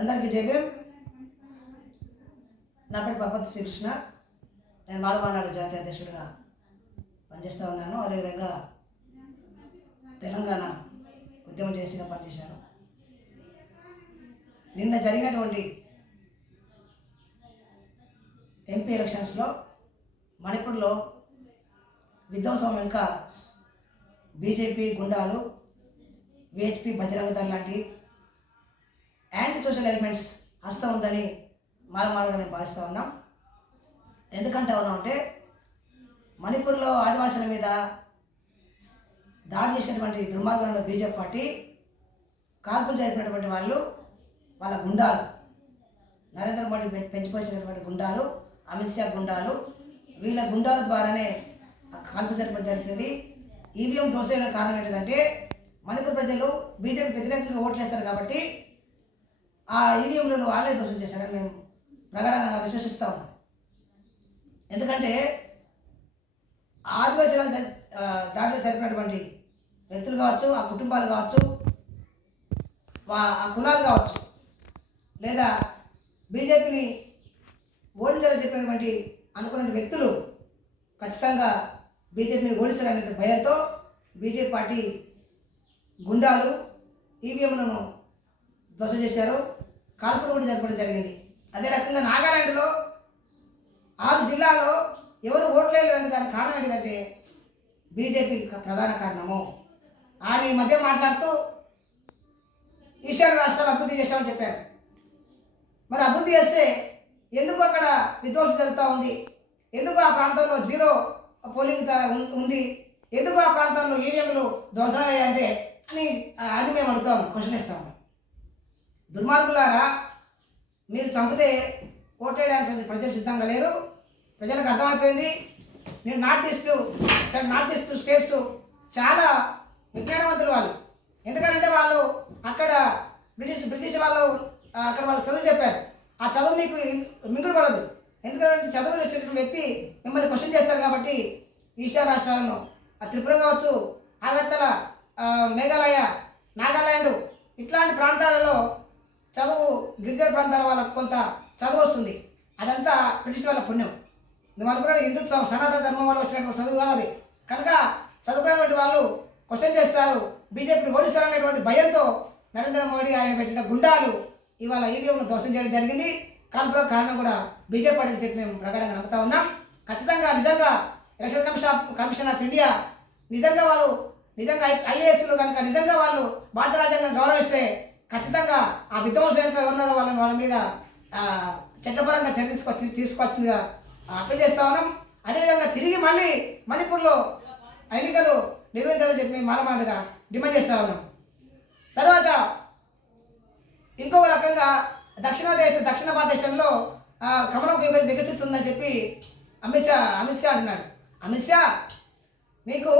అందరికీ జయభీం నా పేరు పప్పతి శ్రీకృష్ణ నేను మాలవానాడు జాతీయ అధ్యక్షుడిగా పనిచేస్తూ ఉన్నాను అదేవిధంగా తెలంగాణ ఉద్యమం చేసిగా పనిచేశాను నిన్న జరిగినటువంటి ఎంపీ ఎలక్షన్స్లో మణిపూర్లో విధ్వంసం వెనుక బీజేపీ గుండాలు విహెచ్పి బజరంగ లాంటి యాంటీ సోషల్ ఎలిమెంట్స్ హస్త ఉందని మారుమారుగా మేము భావిస్తూ ఉన్నాం ఎందుకంటే అంటే మణిపూర్లో ఆదివాసుల మీద దాడి చేసినటువంటి దుర్మార్గంలో బీజేపీ పార్టీ కాల్పులు జరిపినటువంటి వాళ్ళు వాళ్ళ గుండాలు నరేంద్ర మోడీ పెంచిపోయినటువంటి గుండాలు అమిత్ షా గుండాలు వీళ్ళ గుండాల ద్వారానే కాల్పులు జరిపడం జరిగింది ఈవీఎం దోష కారణం ఏంటంటే మణిపూర్ ప్రజలు బీజేపీ వ్యతిరేకంగా ఓట్లు వేస్తారు కాబట్టి ఆ ఈవీఎంలో నువ్వు ఆన్లైన్ దోషం చేశానని మేము ప్రగాఢంగా విశ్వసిస్తా ఉన్నాం ఎందుకంటే ఆదివాసీ దాంట్లో జరిపినటువంటి వ్యక్తులు కావచ్చు ఆ కుటుంబాలు కావచ్చు ఆ కులాలు కావచ్చు లేదా బీజేపీని ఓడించాలని చెప్పినటువంటి అనుకున్న వ్యక్తులు ఖచ్చితంగా బీజేపీని ఓడిస్తారనే భయంతో బీజేపీ పార్టీ గుండాలు ఈవీఎంలను ధ్వసం చేశారు కాల్పులు కూడా జరపడం జరిగింది అదే రకంగా నాగాలాండ్లో ఆరు జిల్లాలో ఎవరు ఓట్లేదంటే దానికి కారణం ఏంటంటే బీజేపీ ప్రధాన కారణము ఆయన ఈ మధ్య మాట్లాడుతూ ఈశాన్య రాష్ట్రాలు అభివృద్ధి చేశామని చెప్పారు మరి అభివృద్ధి చేస్తే ఎందుకు అక్కడ విధ్వంసం జరుగుతూ ఉంది ఎందుకు ఆ ప్రాంతంలో జీరో పోలింగ్ ఉంది ఎందుకు ఆ ప్రాంతంలో ఈవీఎంలు e ధ్వంసమయ్యాయంటే అని అని మేము అడుగుతాం క్వశ్చన్ ఇస్తాము దుర్మార్గులారా మీరు చంపితే ఓటేయడానికి ప్రజలు సిద్ధంగా లేరు ప్రజలకు అర్థమైపోయింది నేను north east sir north east states చాలా విజ్ఞానవంతులు వాళ్ళు ఎందుకంటే వాళ్ళు అక్కడ బ్రిటిష్ బ్రిటిష్ వాళ్ళు అక్కడ వాళ్ళు చదువు చెప్పారు ఆ చదువు మీకు మింగుడు పడదు ఎందుకంటే చదువులు వచ్చిన వ్యక్తి మిమ్మల్ని క్వశ్చన్ చేస్తారు కాబట్టి ఈశా రాష్ట్రాలను ఆ త్రిపుర కావచ్చు ఆగర్తల మేఘాలయ నాగాల్యాండ్ ఇట్లాంటి ప్రాంతాలలో చదువు గిరిజన ప్రాంతాల వాళ్ళకు కొంత చదువు వస్తుంది అదంతా బ్రిటిష్ వాళ్ళ పుణ్యం నువ్వు అనుకున్నాడు హిందూ సనాతన ధర్మం వల్ల వచ్చినటువంటి చదువు కాదు అది కనుక చదువుకునేటువంటి వాళ్ళు క్వశ్చన్ చేస్తారు బీజేపీని ఓడిస్తారనేటువంటి భయంతో నరేంద్ర మోడీ ఆయన పెట్టిన గుండాలు ఇవాళ ఈవీఎంను ధ్వంసం చేయడం జరిగింది కాల్పుల కారణం కూడా బీజేపీ పార్టీ చెప్పి మేము ప్రకటన నమ్ముతా ఉన్నాం ఖచ్చితంగా నిజంగా election commission commission of India నిజంగా వాళ్ళు నిజంగా ఐఏఎస్లు కనుక నిజంగా వాళ్ళు భారత రాజ్యాంగం గౌరవిస్తే ఖచ్చితంగా ఆ విధ్వంసం ఎవరున్నారో ఉన్నారో వాళ్ళ వాళ్ళ మీద చట్టపరంగా చర్య తీసుకోవాల్సిందిగా అప్పీల్ చేస్తా ఉన్నాం అదేవిధంగా తిరిగి మళ్ళీ మణిపూర్లో ఎన్నికలు నిర్వహించాలని చెప్పి మానమాటగా డిమాండ్ చేస్తా ఉన్నాం తర్వాత ఇంకో రకంగా దక్షిణ దేశ దక్షిణ భారతదేశంలో కమలం వికసిస్తుందని చెప్పి అమిత్ షా అమిత్ షా అంటున్నాడు అమిత్ షా నీకు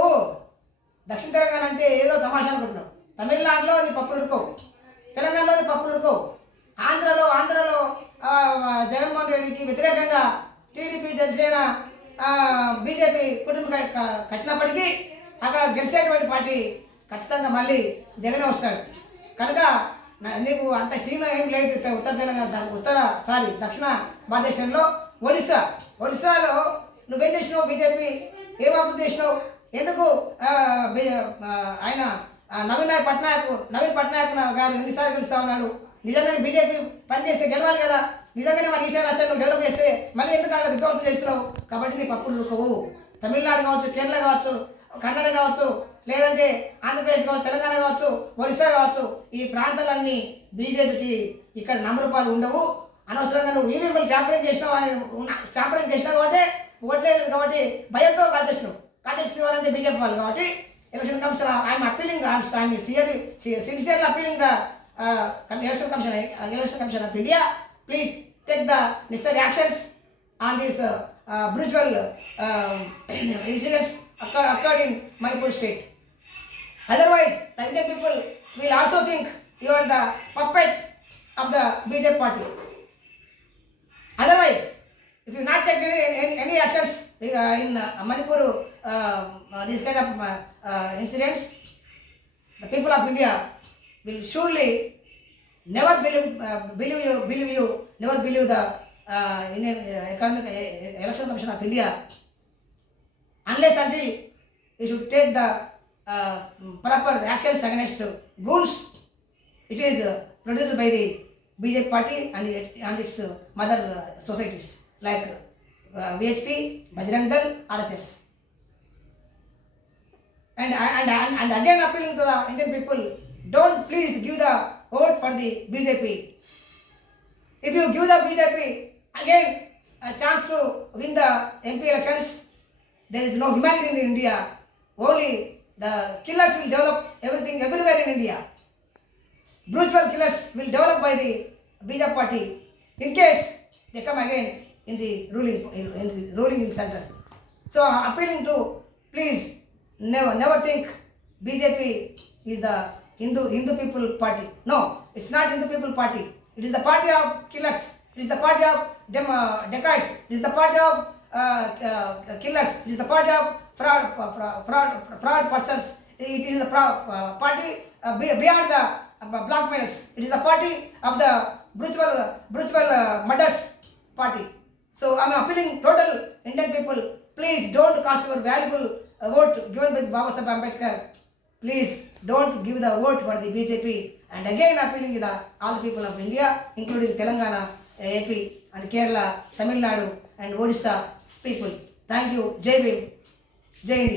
దక్షిణ తెలంగాణ అంటే ఏదో తమాషా అనుకుంటున్నావు తమిళనాడులో నీ పప్పులు ఉడుకోవు తెలంగాణలోని పప్పులకు ఆంధ్రలో ఆంధ్రలో జగన్మోహన్ రెడ్డికి వ్యతిరేకంగా టీడీపీ జనసేన బీజేపీ కుటుంబ కట్టినప్పటికీ అక్కడ గెలిచేటువంటి పార్టీ ఖచ్చితంగా మళ్ళీ జగన్ వస్తాడు కనుక నీకు అంత సీన్ ఏం లేదు ఉత్తర తెలంగాణ ఉత్తర సారీ దక్షిణ భారతదేశంలో ఒరిస్సా ఒరిస్సాలో నువ్వేం చేసినావు బీజేపీ ఏం అభివృద్ధి చేసినావు ఎందుకు ఆయన నవీన్ పట్నాయక్ నవీన్ పట్నాయక్ గారు ఎన్నిసార్లు పిలుస్తా ఉన్నాడు నిజంగానే బీజేపీ పనిచేస్తే గెలవాలి కదా నిజంగానే మన ఈశాన్య రాష్ట్రాలు డెవలప్ చేస్తే మళ్ళీ ఎందుకు అక్కడ విధ్వంసం చేస్తున్నావు కాబట్టి నీ పప్పులు ఉడకవు తమిళనాడు కావచ్చు కేరళ కావచ్చు కన్నడ కావచ్చు లేదంటే ఆంధ్రప్రదేశ్ కావచ్చు తెలంగాణ కావచ్చు ఒరిస్సా కావచ్చు ఈ ప్రాంతాలన్నీ బీజేపీకి ఇక్కడ నమ్మరూపాలు ఉండవు అనవసరంగా నువ్వు మిమ్మల్ని ట్యాంపరింగ్ చేసినావు అని ట్యాంపరింగ్ చేసినావు కాబట్టి ఓట్లేదు కాబట్టి భయంతో కాల్చేసినావు కాల్చేసినవారంటే బీజేపీ వాళ్ళు కాబట్టి election commission, I'm appealing, I'm, I'm sincerely, sincerely appealing the uh, election commission, election commission of India. Please take the necessary actions on these uh, uh, brutal uh, incidents occur, occurred in Manipur state. Otherwise, the Indian people will also think you are the puppet of the BJP party. Otherwise, if you not take any, any, any actions in uh, Manipur these kind of incidents, the people of India will surely never believe, believe you, believe you, never believe the uh, Indian Economic Election Commission of India unless until you should take the uh, proper actions against goons which is uh, produced by the BJP party and, it, and its uh, mother uh, societies like uh, VHP, Bajrang Dal, RSS. And again appealing to the Indian people, don't please give the vote for the BJP. If you give the BJP again a chance to win the MP elections, there is no humanity in India. Only the killers will develop everything everywhere in India. Brutal killers will develop by the BJP party in case they come again in the ruling in center. So appealing to please never never think BJP is the Hindu Hindu people party. No, it's not Hindu people party. It is the party of killers. It is the party of dem, uh, decades. It is the party of uh, uh, killers. It is the party of fraud uh, fraud fraud, fraud persons. It is the uh, party uh, beyond the blackmailers. It is the party of the brutal brutal murders party. So I am appealing total Indian people. Please don't cast your valuable vote given by Baba Saheb Ambedkar. Please don't give the vote for the BJP. And again, appealing the all the people of India, including Telangana, AP, and Kerala, Tamil Nadu, and Odisha people. Thank you. Jai vim Jai India.